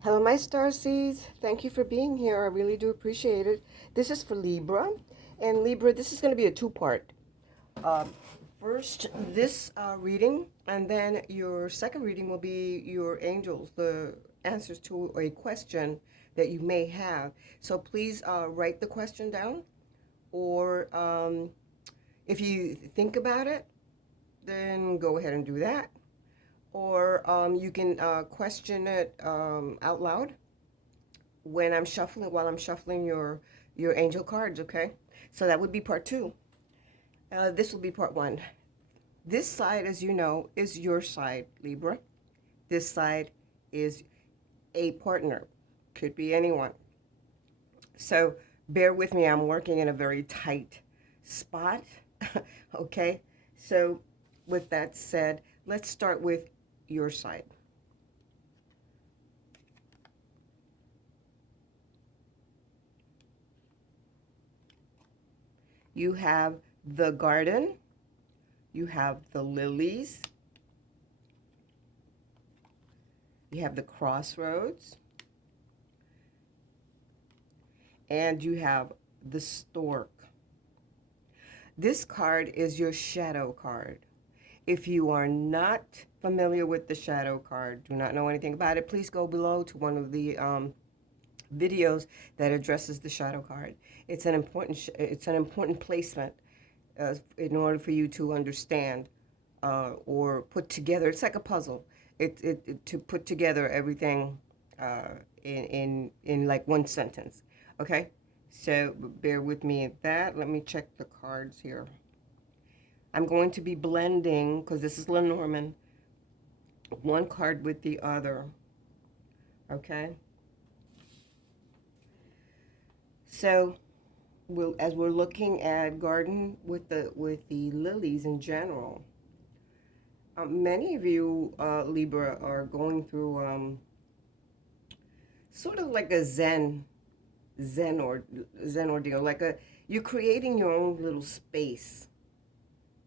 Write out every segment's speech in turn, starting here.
Hello, my star seeds. Thank you for being here. I really do appreciate it. This is for Libra. And Libra, this is going to be a two-part. Uh, First, this reading, and then your second reading will be your angels, the answers to a question that you may have. So please write the question down, or if you think about it, then go ahead and do that. Or you can question it out loud when I'm shuffling, while I'm shuffling your angel cards, okay? So that would be part two. This will be part one. This side, as you know, is your side, Libra. This side is a partner. Could be anyone. So bear with me. I'm working in a very tight spot. Okay? So with that said, let's start with your side. You have the garden. You have the lilies. You have the crossroads. And you have the stork. This card is your shadow card. If you are not familiar with the shadow card, do not know anything about it, please go below to one of the videos that addresses the shadow card. It's an important placement in order for you to understand or put together. It's like a puzzle. To put together everything in like one sentence. Okay, so bear with me at that. Let me check the cards here. I'm going to be blending, because this is Lenormand, one card with the other. Okay, so as we're looking at garden with the lilies in general, many of you Libra are going through sort of like a zen ordeal, like you're creating your own little space,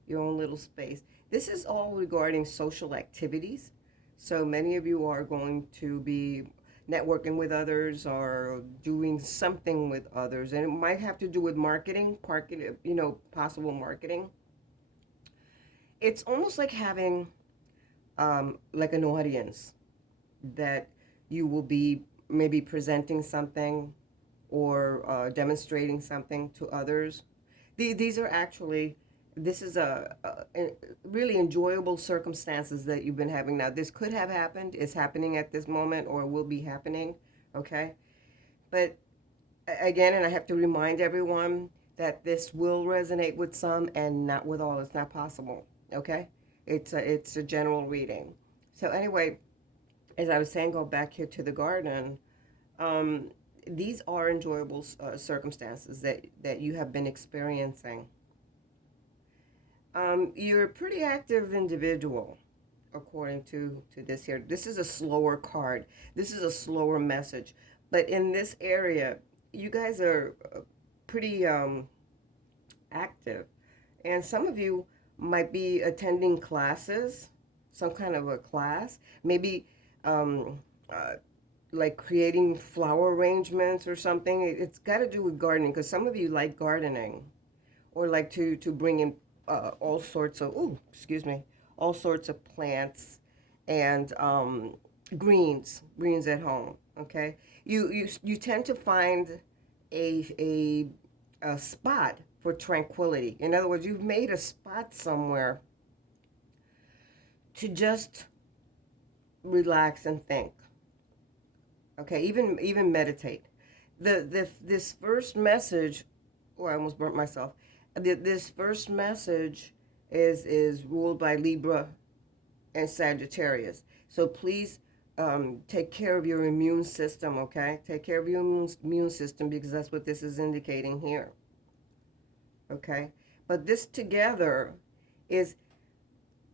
your own little space. This is all regarding social activities. So many of you are going to be networking with others or doing something with others, and it might have to do with marketing, possible marketing. It's almost like having like an audience that you will be maybe presenting something or demonstrating something to others. These are actually, this is a really enjoyable circumstances that you've been having now. This could have happened, is happening at this moment, or will be happening, okay? But again, and I have to remind everyone that this will resonate with some and not with all. It's not possible, okay? It's a general reading. So anyway, as I was saying, go back here to the garden. Um, these are enjoyable circumstances that you have been experiencing. You're a pretty active individual, according to this here. This is a slower card. This is a slower message. But in this area, you guys are pretty active. And some of you might be attending classes, some kind of a class, maybe um, uh, like creating flower arrangements or something. It's got to do with gardening, because some of you like gardening or like to bring in all sorts of, excuse me, all sorts of plants and greens at home. Okay, you tend to find a a spot for tranquility. In other words, you've made a spot somewhere to just relax and think. Okay, even meditate. This first message, oh, I almost burnt myself. This first message is ruled by Libra and Sagittarius. So please take care of your immune system. Okay, take care of your immune system, because that's what this is indicating here. Okay, but this together is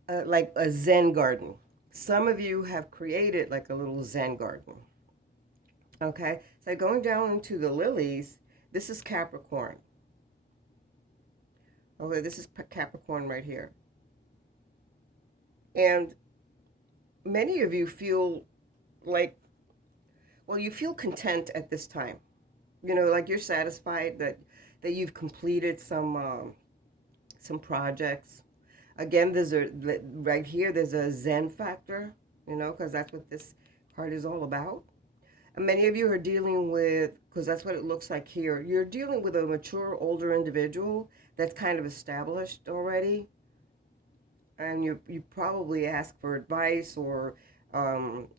like a Zen garden. Some of you have created like a little Zen garden. Okay, so going down into the lilies, this is Capricorn. Okay, this is Capricorn right here. And many of you feel like Well, you feel content at this time. You know, like you're satisfied that you've completed some projects. Again, right here. There's a Zen factor. You know, because that's what this card is all about. And many of you are dealing with, because that's what it looks like here. You're dealing with a mature, older individual that's kind of established already, and you probably ask for advice, or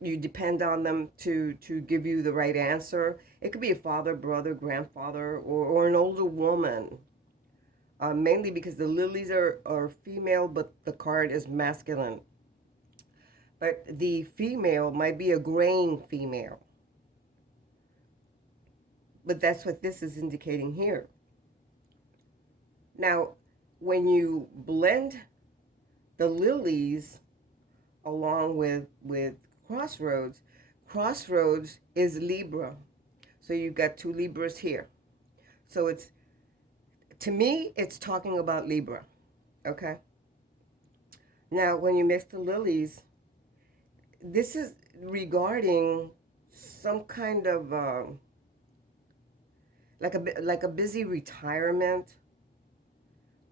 you depend on them to give you the right answer. It could be a father, brother, grandfather, or an older woman. Mainly because the lilies are female, but the card is masculine. But the female might be a graying female. But that's what this is indicating here. Now, when you blend the lilies along with Crossroads, Crossroads is Libra. So you've got two Libras here. So it's, to me, it's talking about Libra. Okay? Now, when you mix the lilies, this is regarding some kind of like a busy retirement,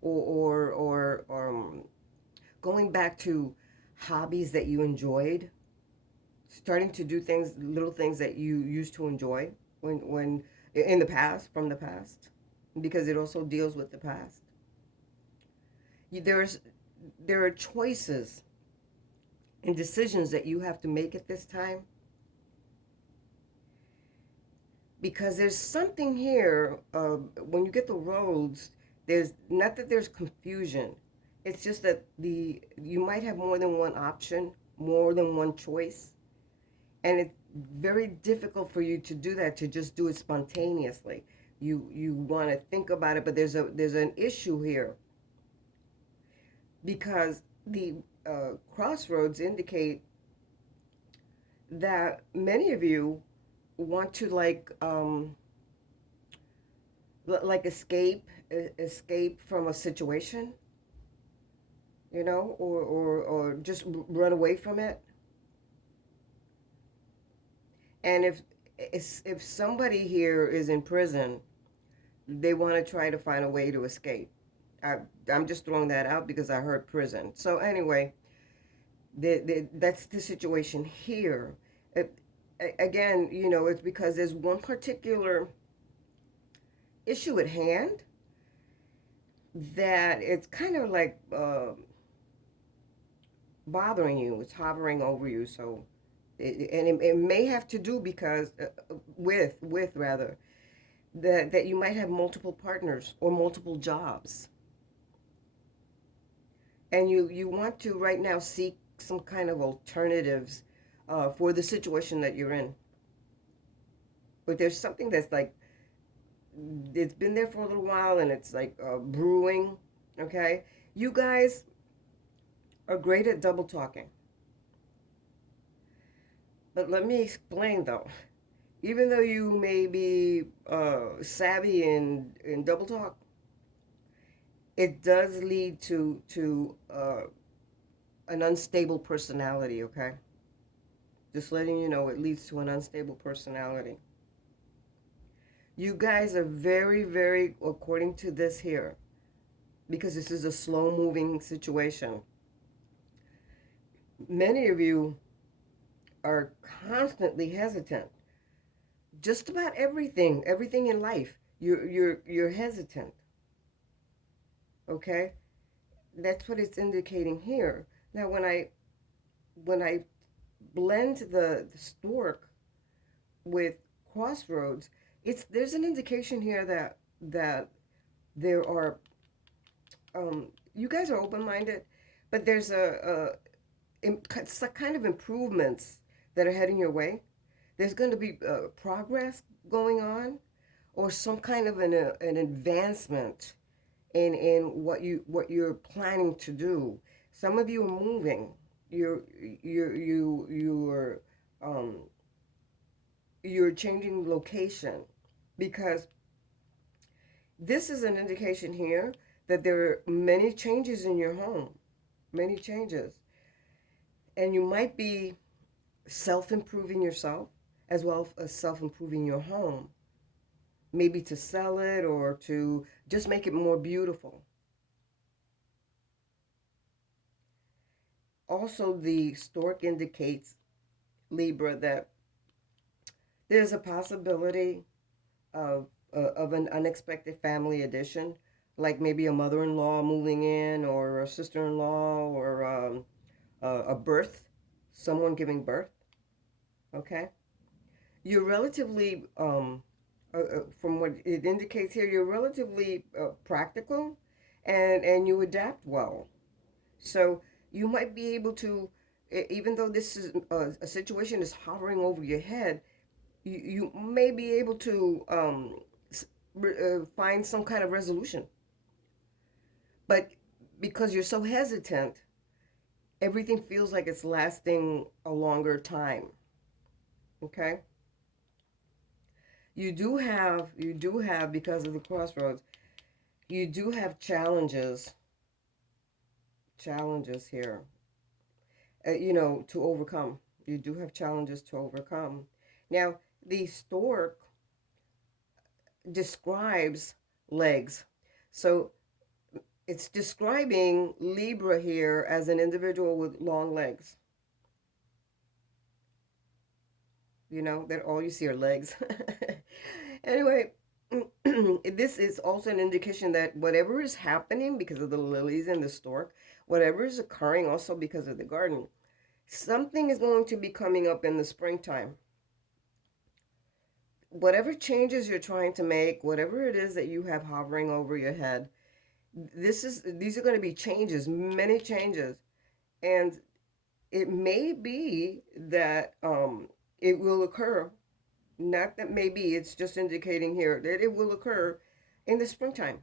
or going back to hobbies that you enjoyed, starting to do things, little things that you used to enjoy when in the past, from the past, because it also deals with the past. There are choices and decisions that you have to make at this time, because there's something here. When you get the roads, there's not that there's confusion. It's just that you might have more than one option, more than one choice, and it's very difficult for you to do that, to just do it spontaneously. You want to think about it, but there's an issue here, because the crossroads indicate that many of you want to like escape from a situation, you know, or just run away from it. And if somebody here is in prison, they want to try to find a way to escape. I'm just throwing that out because I heard prison. So anyway, that's the situation here. Again, you know, it's because there's one particular issue at hand that it's kind of like bothering you. It's hovering over you. So, it may have to do because with rather that you might have multiple partners or multiple jobs, and you want to right now seek some kind of alternatives for the situation that you're in. But there's something that's like, it's been there for a little while, and it's like brewing. Okay, you guys are great at double talking, but let me explain though. Even though you may be savvy in double talk, it does lead to an unstable personality. Okay, just letting you know, it leads to an unstable personality. You guys are very, very, according to this here, because this is a slow moving situation, many of you are constantly hesitant. Just about everything in life, you're hesitant. Okay, that's what it's indicating here. Now, when I blend the stork with crossroads, there's an indication here that there are you guys are open-minded, but there's a kind of improvements that are heading your way. There's going to be progress going on, or some kind of an advancement in what you're planning to do. Some of you are moving. Um, you're changing location, because this is an indication here that there are many changes in your home, many changes, and you might be self-improving yourself. as well as self-improving your home, maybe to sell it or to just make it more beautiful. Also, the stork indicates, Libra, that there's a possibility of an unexpected family addition, like maybe a mother-in-law moving in, or a sister-in-law, or a birth, someone giving birth. Okay, you're relatively, from what it indicates here, you're relatively practical, and you adapt well. So you might be able to, even though this is a situation is hovering over your head, you may be able to find some kind of resolution. But because you're so hesitant, everything feels like it's lasting a longer time. Okay? You do have, because of the crossroads, you do have challenges here, to overcome. You do have challenges to overcome. Now, the stork describes legs. So it's describing Libra here as an individual with long legs. That all you see are legs. Anyway, this is also an indication that whatever is happening because of the lilies and the stork, whatever is occurring also because of the garden, something is going to be coming up in the springtime. Whatever changes you're trying to make, whatever it is that you have hovering over your head, these are going to be changes, many changes. And it may be that it will occur. Not that maybe, it's just indicating here that it will occur in the springtime.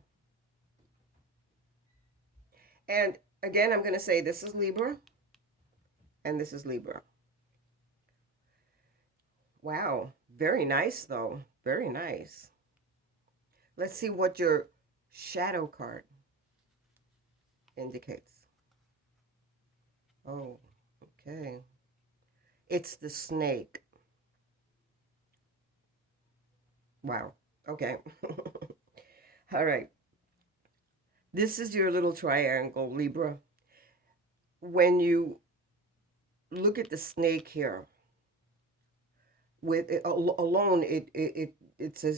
And again, I'm going to say this is Libra and this is Libra. Wow, very nice though. Very nice. Let's see what your shadow card indicates. Oh, okay. It's the snake. Wow. Okay. All right. This is your little triangle, Libra. When you look at the snake here, with it alone, it's a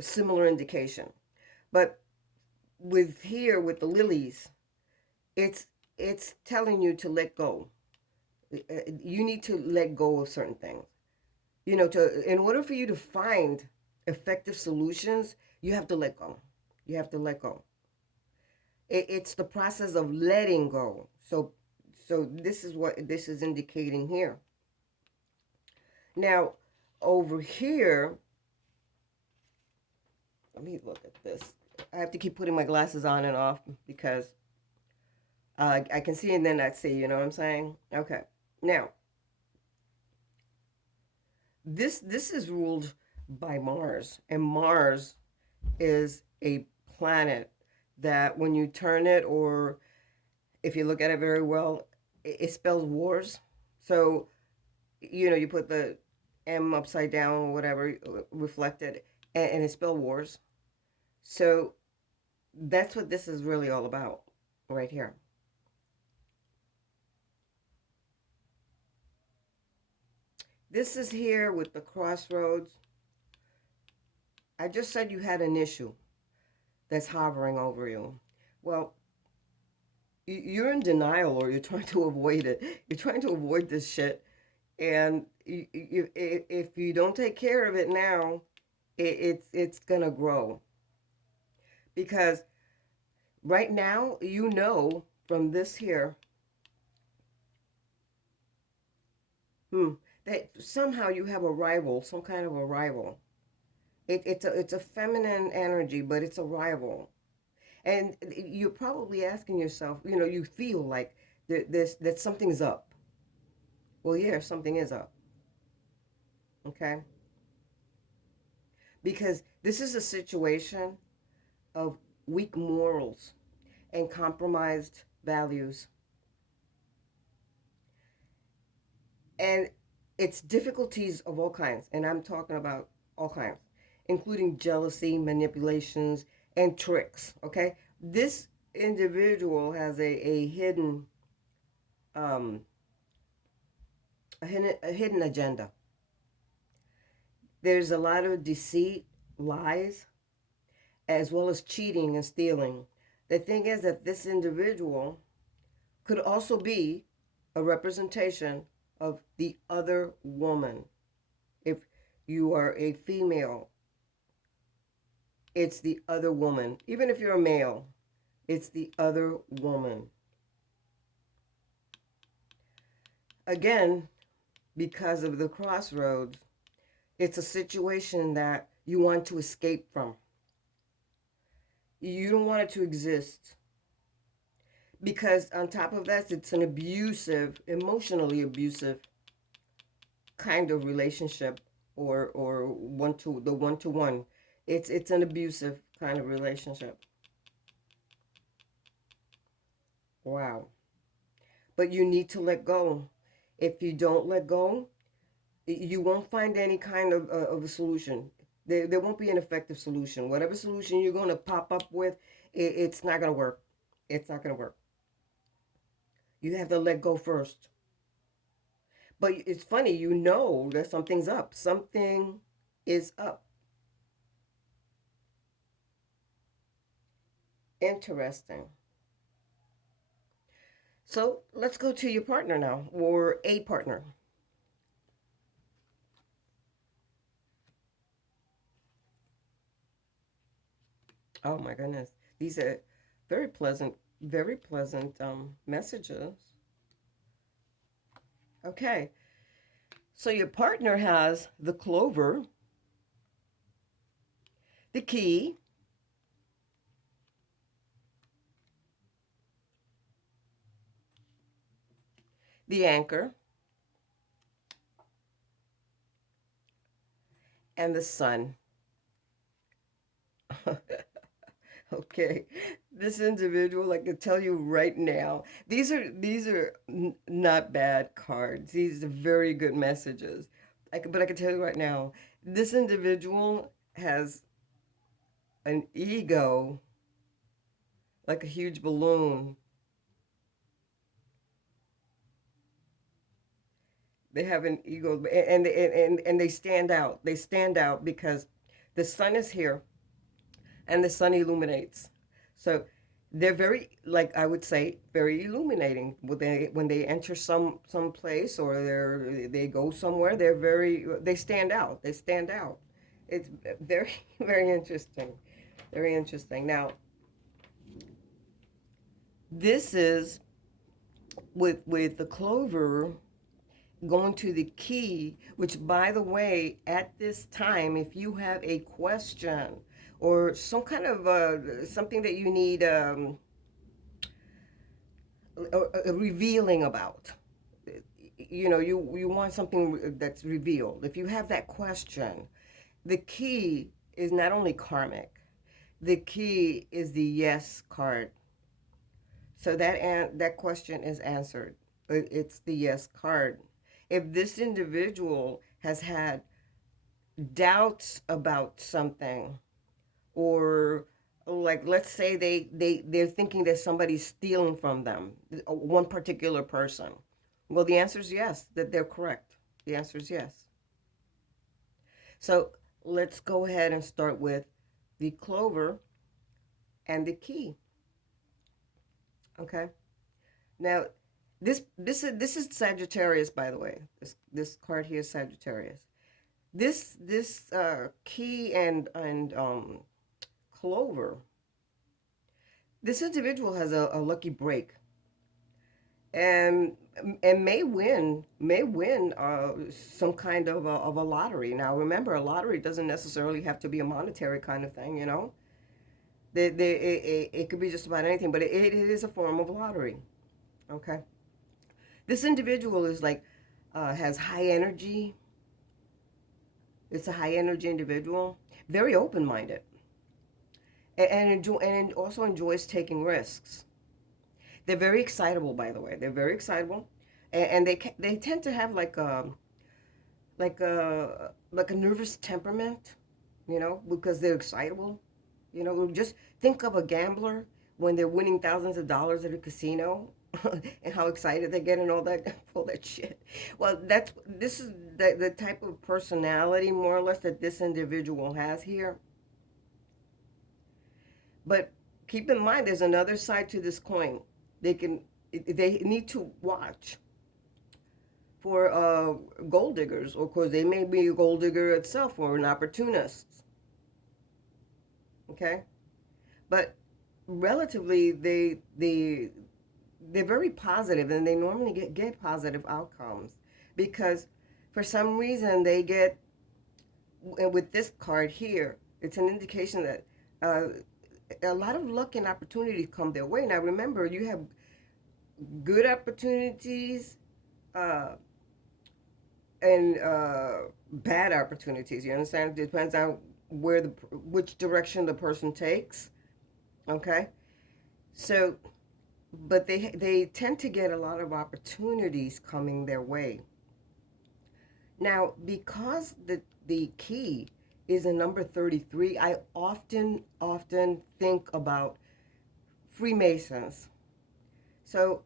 similar indication. But with the lilies, it's telling you to let go. You need to let go of certain things. In order for you to find effective solutions, you have to let go. You have to let go. It's the process of letting go. So this is what this is indicating here. Now, over here, let me look at this. I have to keep putting my glasses on and off because I can see and then not see. You know what I'm saying? Okay. Now, this is ruled by Mars, and Mars is a planet that when you turn it, or if you look at it very well, it spells wars. So, you put the M upside down or whatever, reflected, and it spells wars. So that's what this is really all about right here. This is here with the crossroads. I just said you had an issue that's hovering over you. Well, you're in denial, or you're trying to avoid it. You're trying to avoid this shit. And if you don't take care of it now, it's going to grow. Because right now, from this here, that somehow you have a rival, some kind of a rival. It's a feminine energy, but it's a rival. And you're probably asking yourself, you feel like that something's up. Well, yeah, something is up. Okay? Because this is a situation of weak morals and compromised values. And It's difficulties of all kinds, and I'm talking about all kinds, including jealousy, manipulations, and tricks. Okay, this individual has um, a hidden agenda. There's a lot of deceit, lies, as well as cheating and stealing. The thing is that this individual could also be a representation of the other woman. If you are a female, it's the other woman. Even if you're a male, it's the other woman. Again, because of the crossroads, it's a situation that you want to escape from. You don't want it to exist. Because on top of that, it's an abusive, emotionally abusive kind of relationship, or one to one. It's an abusive kind of relationship. Wow. But you need to let go. If you don't let go, you won't find any kind of a solution. There won't be an effective solution. Whatever solution you're going to pop up with, it's not going to work. It's not going to work. You have to let go first. But it's funny, you know that something's up. Something is up. Interesting. So let's go to your partner now, or a partner. Oh my goodness. These are very pleasant messages. Okay. So your partner has the clover, the key, the anchor, and the sun. Okay, this individual, I can tell you right now, these are not bad cards. These are very good messages. But I can tell you right now, this individual has an ego like a huge balloon. They have an ego, and they stand out. They stand out because the sun is here, and the sun illuminates. So they're very, like I would say, very illuminating. When they enter some place, or they go somewhere, they stand out. They stand out. It's very very interesting, very interesting. Now this is with the clover going to the key, which, by the way, at this time, if you have a question or some kind of something that you need revealing about, you want something that's revealed. If you have that question, the key is not only karmic, the key is the yes card. So that question is answered. It's the yes card. If this individual has had doubts about something, or like, let's say they're thinking that somebody's stealing from them, one particular person, well, the answer is yes, that they're correct. The answer is yes. So let's go ahead and start with the clover and the key. Okay, now this is Sagittarius, by the way. This card here is Sagittarius. This key and clover. This individual has a lucky break, and and may win some kind of a lottery. Now remember, a lottery doesn't necessarily have to be a monetary kind of thing. It could be just about anything, but it is a form of lottery. Okay, this individual is like has high energy. It's a high energy individual, very open minded, and also enjoys taking risks. They're very excitable, by the way. They're very excitable, and they tend to have like like a nervous temperament, because they're excitable. Just think of a gambler when they're winning thousands of dollars at a casino and how excited they get and all that all that shit. Well, this is the type of personality more or less that this individual has here. But keep in mind there's another side to this coin. They need to watch for gold diggers, or of course they may be a gold digger itself or an opportunist. Okay? But relatively they're very positive, and they normally get positive outcomes because for some reason they get, and with this card here, it's an indication that a lot of luck and opportunities come their way. Now remember, you have good opportunities uh, and bad opportunities. You understand? It depends on which direction the person takes. Okay, so but they tend to get a lot of opportunities coming their way. Now, because the key is a number 33, I often think about Freemasons. So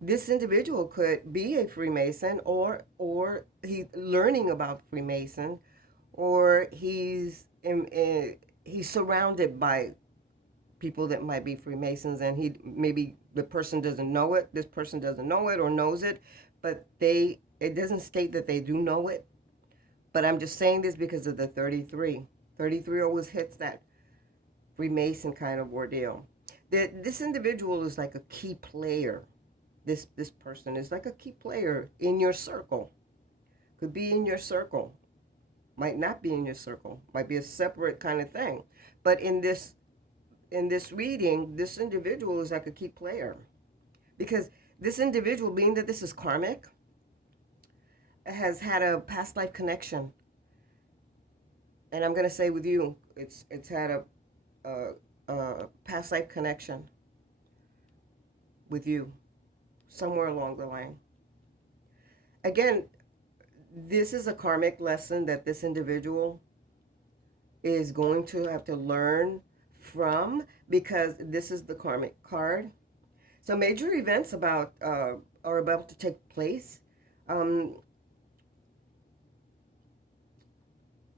this individual could be a Freemason, or he's learning about Freemason, or he's surrounded by people that might be Freemasons, and maybe the person doesn't know it, this person doesn't know it or knows it, but it doesn't state that they do know it. But I'm just saying this because of the 33. 33 always hits that Freemason kind of ordeal. This individual is like a key player. This person is like a key player in your circle. Could be in your circle. Might not be in your circle. Might be a separate kind of thing. But in this reading, this individual is like a key player. Because this individual, being that this is karmic, has had a past life connection. And I'm going to say with you, it's had a past life connection with you somewhere along the line. Again, this is a karmic lesson that this individual is going to have to learn from, because this is the karmic card. So major events are about to take place.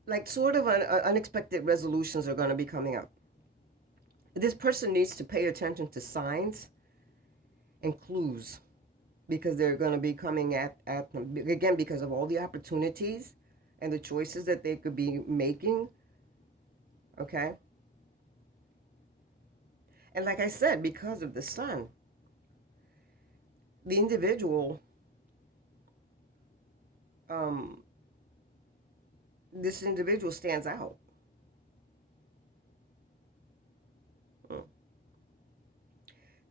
Like sort of unexpected resolutions are going to be coming up. This person needs to pay attention to signs and clues, because they're going to be coming at them, again, because of all the opportunities and the choices that they could be making. Okay? And like I said, because of the sun, the individual, this individual stands out.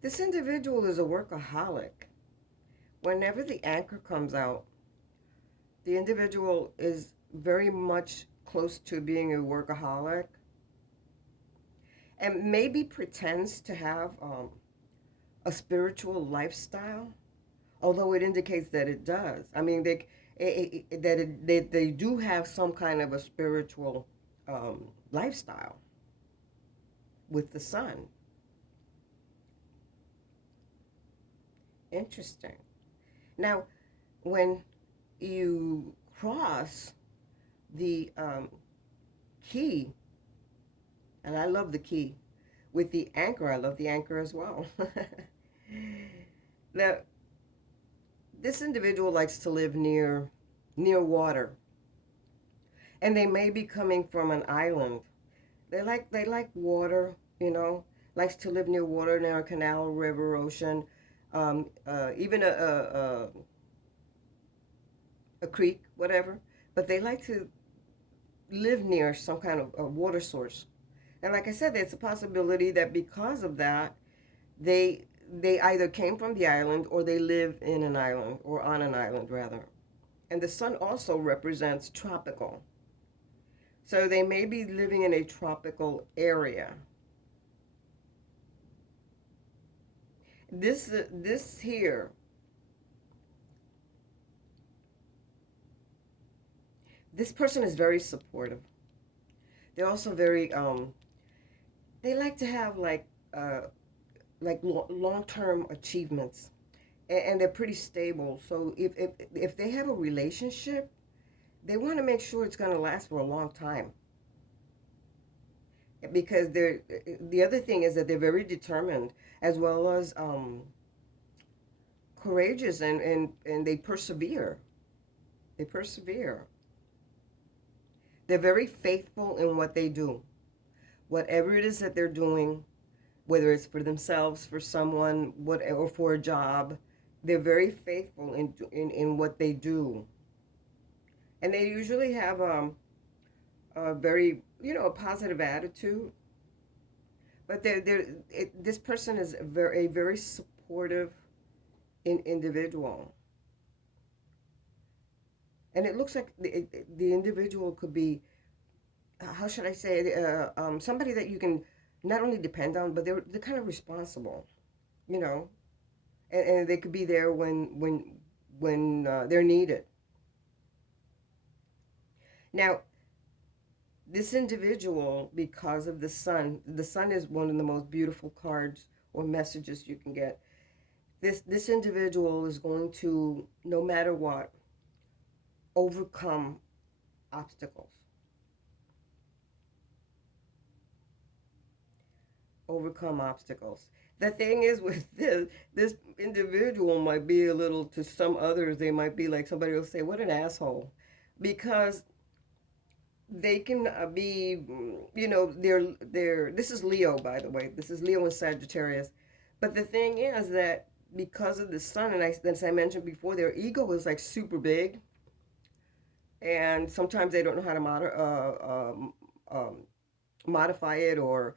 This individual is a workaholic. Whenever the anchor comes out, the individual is very much close to being a workaholic, and maybe pretends to have a spiritual lifestyle, although it indicates that it does. I mean, they do have some kind of a spiritual lifestyle with the sun. Interesting. Now, when you cross the key, and I love the key, with the anchor, I love the anchor as well. Now, this individual likes to live near water, and they may be coming from an island. They like water, likes to live near water, near a canal, river, ocean, even a creek, whatever. But they like to live near some kind of a water source. And like I said, there's a possibility that because of that, they either came from the island, or they live in an island, or on an island rather. And the sun also represents tropical. So they may be living in a tropical area. This here this person is very supportive. They're also very they like to have uh long-term achievements, and they're pretty stable. So if they have a relationship, they want to make sure it's going to last for a long time, because they're the other thing is that they're very determined, as well as courageous, and they persevere. They persevere. They're very faithful in what they do. Whatever it is that they're doing, whether it's for themselves, for someone, whatever, or for a job, they're very faithful in what they do. And they usually have a very, a positive attitude. But this person is a very supportive individual. And it looks like the individual could be, how should I say, somebody that you can not only depend on, but they're kind of responsible, you know, and they could be there when they're needed. Now, this individual, because of the sun is one of the most beautiful cards or messages you can get. This individual is going to, no matter what, overcome obstacles. Overcome obstacles. The thing is with this individual might be a little, to some others, they might be like, somebody will say, what an asshole. Because they can be, this is Leo, by the way. This is Leo and Sagittarius. But the thing is that because of the sun, and as I mentioned before, their ego is like super big. And sometimes they don't know how to modify it, or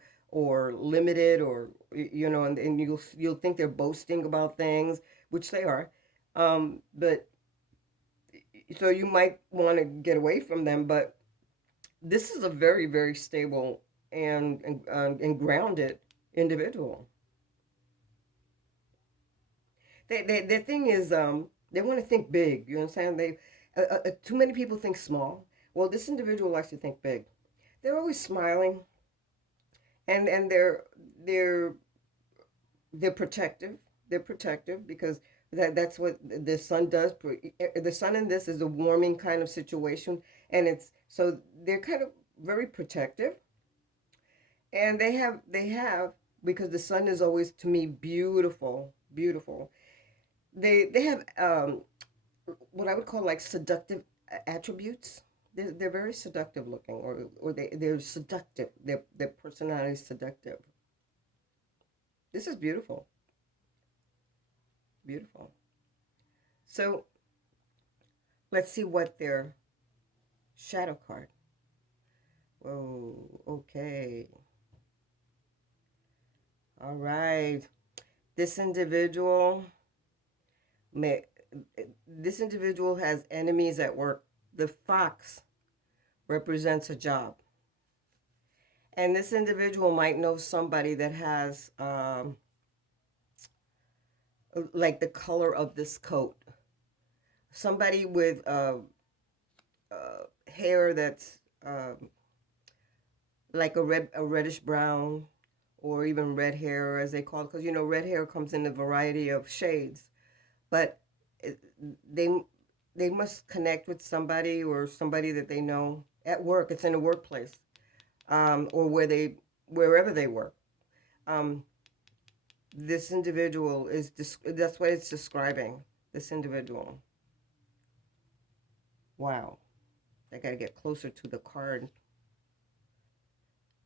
limit it, or and you'll think they're boasting about things, which they are. But so you might want to get away from them, but this is a very, very stable and grounded individual. The thing is, they want to think big. You understand? Too many people think small. Well, this individual likes to think big. They're always smiling, and they're they're protective. They're protective because that's what the sun does. The sun in this is a warming kind of situation, and it's so they're kind of very protective, and they have because the sun is always, to me, beautiful, beautiful. They have what I would call like seductive attributes. They're very seductive looking, or they're seductive. Their personality is seductive. This is beautiful, beautiful. So let's see what their shadow card. Whoa, okay. All right. This individual may this individual has enemies at work. The fox represents a job. And this individual might know somebody that has like the color of this coat. Somebody with hair that's like a reddish brown, or even red hair, as they call it, because red hair comes in a variety of shades. But it, they they must connect with somebody, or somebody that they know at work. It's in a workplace, or wherever they work. Um, this individual that's what it's describing. This individual. Wow. I got to get closer to the card.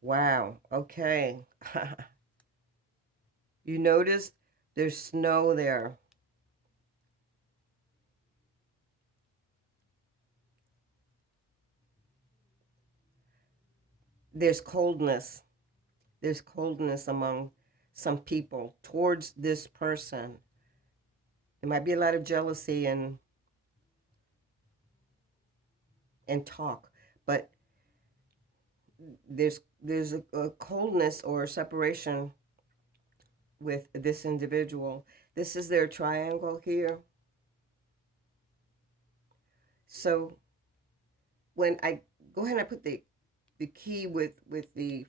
Wow. Okay. You notice there's snow there. There's coldness. There's coldness among some people towards this person. There might be a lot of jealousy and talk, but there's a coldness or separation with this individual. This is their triangle here. So when I go ahead and I put the key with the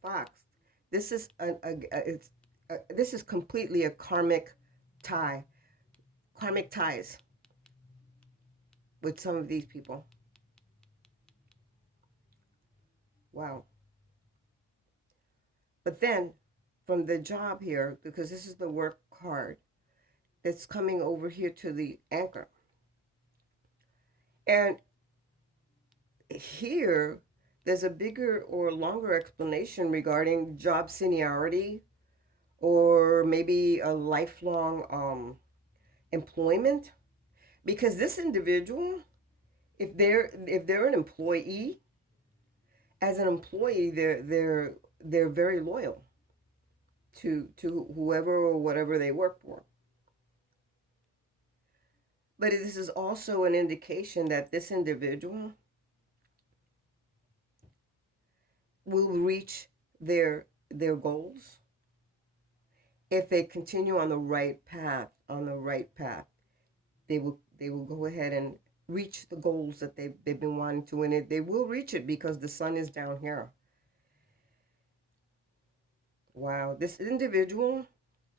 fox, this is this is completely a karmic ties with some of these people. Wow. But then from the job here, because this is the work card, that's coming over here to the anchor. And here, there's a bigger or longer explanation regarding job seniority or maybe a lifelong employment. Because this individual, if they're an employee, as an employee, they're very loyal to whoever or whatever they work for. But this is also an indication that this individual will reach their goals if they continue on the right path. On the right path, they will go ahead and reach the goals that they've been wanting to, and they will reach it because the sun is down here. Wow, this individual